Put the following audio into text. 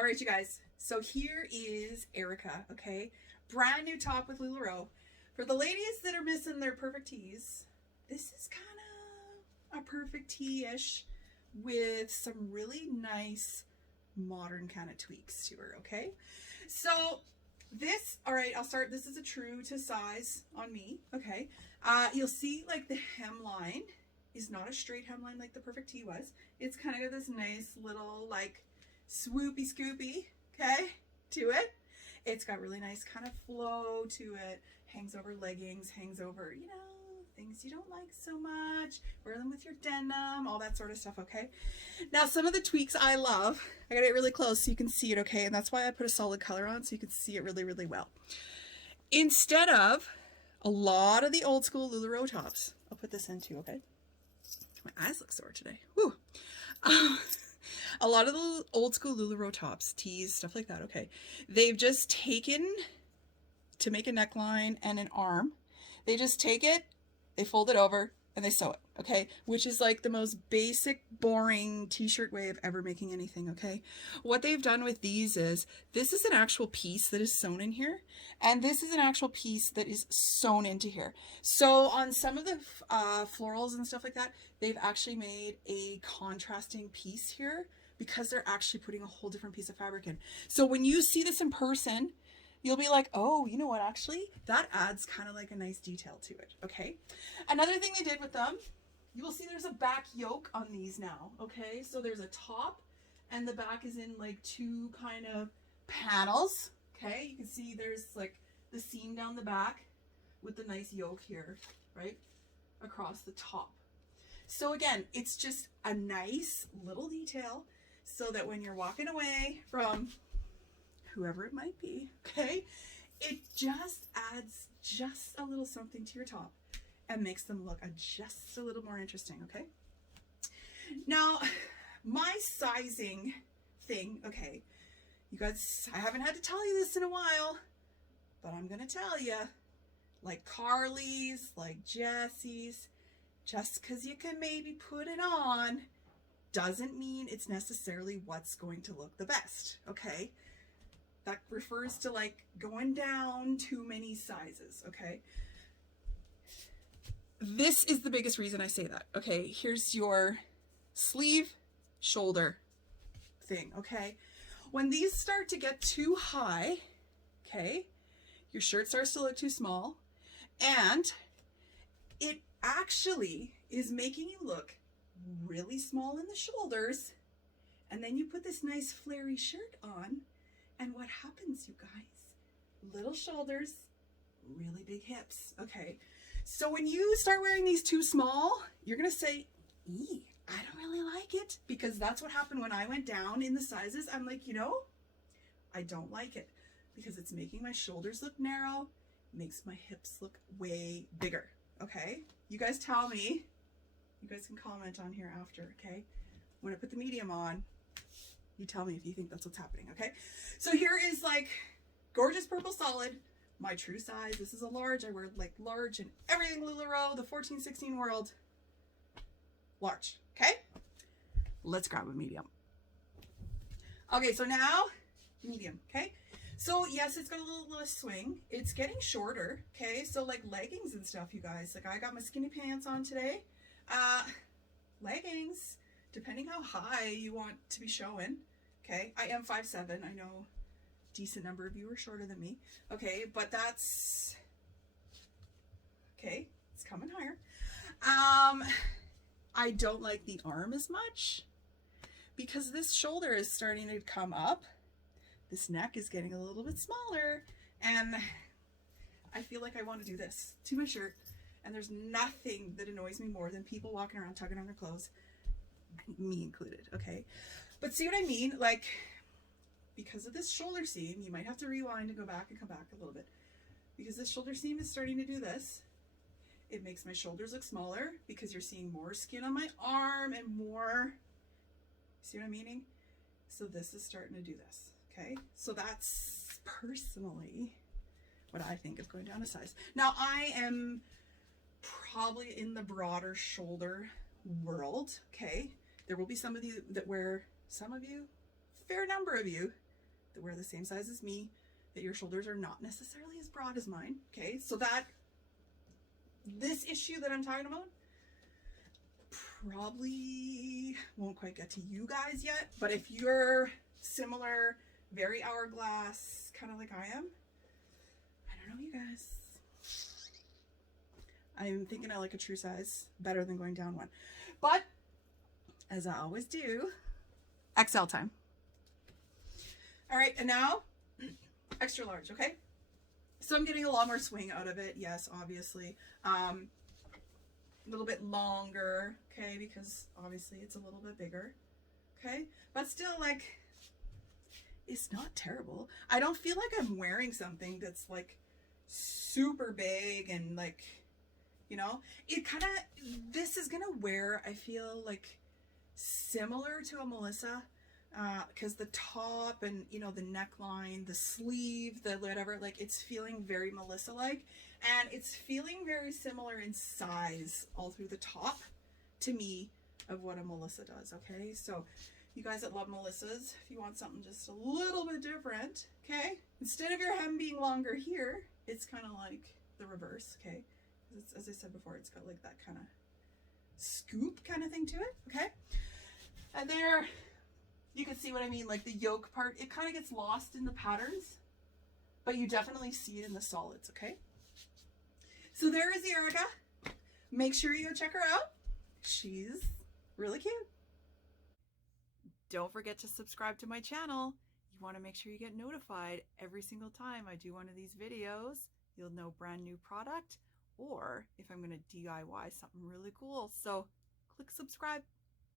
All right, you guys. So here is Erika, okay? Brand new top with LuLaRoe. For the ladies that are missing their perfect tees, this is kind of a perfect tee-ish with some really nice modern kind of tweaks to her, okay? So this, all right, I'll start. This is a true to size on me, okay? You'll see like the hemline is not a straight hemline like the perfect tee was. It's kind of got this nice little like swoopy scoopy, okay, to it. It's got really nice kind of flow to it. Hangs over leggings, hangs over, you know, things you don't like so much. Wear them with your denim, all that sort of stuff, okay? Now, some of the tweaks I love, I got it really close so you can see it, okay? And that's why I put a solid color on so you can see it really, really well. Instead of a lot of the old school LuLaRoe tops, I'll put this in too, okay? My eyes look sore today. Woo. A lot of the old school LuLaRoe tops, tees, stuff like that, okay? They've just taken, to make a neckline and an arm, they just take it, they fold it over, and they sew it, okay? Which is like the most basic, boring t-shirt way of ever making anything, okay? What they've done with these is, this is an actual piece that is sewn in here, and this is an actual piece that is sewn into here. So on some of the florals and stuff like that, they've actually made a contrasting piece here because they're actually putting a whole different piece of fabric in. So when you see this in person, you'll be like, oh, you know what, actually, that adds kind of like a nice detail to it, okay? Another thing they did with them, you will see there's a back yoke on these now, okay? So there's a top, and the back is in like two kind of panels, okay? You can see there's like the seam down the back with the nice yoke here, right? Across the top. So again, it's just a nice little detail so that when you're walking away from whoever it might be, okay, it just adds just a little something to your top and makes them look just a little more interesting, okay? Now, my sizing thing, okay, you guys, I haven't had to tell you this in a while, but I'm gonna tell you, like Carly's, like Jessie's, just because you can maybe put it on doesn't mean it's necessarily what's going to look the best, okay? That refers to like going down too many sizes, okay? This is the biggest reason I say that, okay? Here's your sleeve, shoulder thing, okay? When these start to get too high, okay, your shirt starts to look too small, and it actually is making you look really small in the shoulders, and then you put this nice flary shirt on, and what happens, you guys? Little shoulders, really big hips, okay? So when you start wearing these too small, you're gonna say, ee, I don't really like it, because that's what happened when I went down in the sizes. I'm like, you know, I don't like it because it's making my shoulders look narrow, makes my hips look way bigger, okay? You guys tell me. You guys can comment on here after, okay? When I put the medium on, you tell me if you think that's what's happening, okay? So here is like gorgeous purple solid, my true size. This is a large. I wear like large and everything LuLaRoe, the 14-16 world. Large, okay? Let's grab a medium. Okay, so now medium, okay? So yes, it's got a little swing. It's getting shorter, okay? So like leggings and stuff, you guys. Like I got my skinny pants on today. Leggings, depending how high you want to be showing, okay? I am 5'7". I know a decent number of you are shorter than me, okay? But that's, okay, it's coming higher. I don't like the arm as much because this shoulder is starting to come up. This neck is getting a little bit smaller, and I feel like I want to do this to my shirt. And there's nothing that annoys me more than people walking around tugging on their clothes, me included, okay? But see what I mean? Like, because of this shoulder seam, you might have to rewind and go back and come back a little bit. Because this shoulder seam is starting to do this. It makes my shoulders look smaller because you're seeing more skin on my arm and more, see what I'm meaning? So this is starting to do this, okay? So that's personally what I think of going down a size. Now I am probably in the broader shoulder world, okay? There will be some of you that wear, some of you, fair number of you, that wear the same size as me, that your shoulders are not necessarily as broad as mine. Okay, so that this issue that I'm talking about probably won't quite get to you guys yet, but if you're similar, very hourglass, kind of like I am, I don't know, you guys. I'm thinking I like a true size better than going down one. But as I always do, XL time. All right, and now extra large, okay? So I'm getting a lot more swing out of it. Yes, obviously. A little bit longer, okay, because obviously it's a little bit bigger, okay? But still, like, it's not terrible. I don't feel like I'm wearing something that's like super big and like, you know, it kind of, this is gonna wear, I feel like, similar to a Melissa, because the top and, you know, the neckline, the sleeve, the whatever, like, it's feeling very Melissa-like, and it's feeling very similar in size all through the top to me of what a Melissa does, okay? So you guys that love Melissas, if you want something just a little bit different, okay, instead of your hem being longer here, it's kind of like the reverse, okay? It's, as I said before, it's got like that kind of scoop kind of thing to it, okay? And there, you can see what I mean, like the yoke part, it kind of gets lost in the patterns, but you definitely see it in the solids, okay? So there is Erika. Make sure you go check her out. She's really cute. Don't forget to subscribe to my channel. You want to make sure you get notified every single time I do one of these videos. You'll know brand new product, or if I'm going to DIY something really cool. So click subscribe.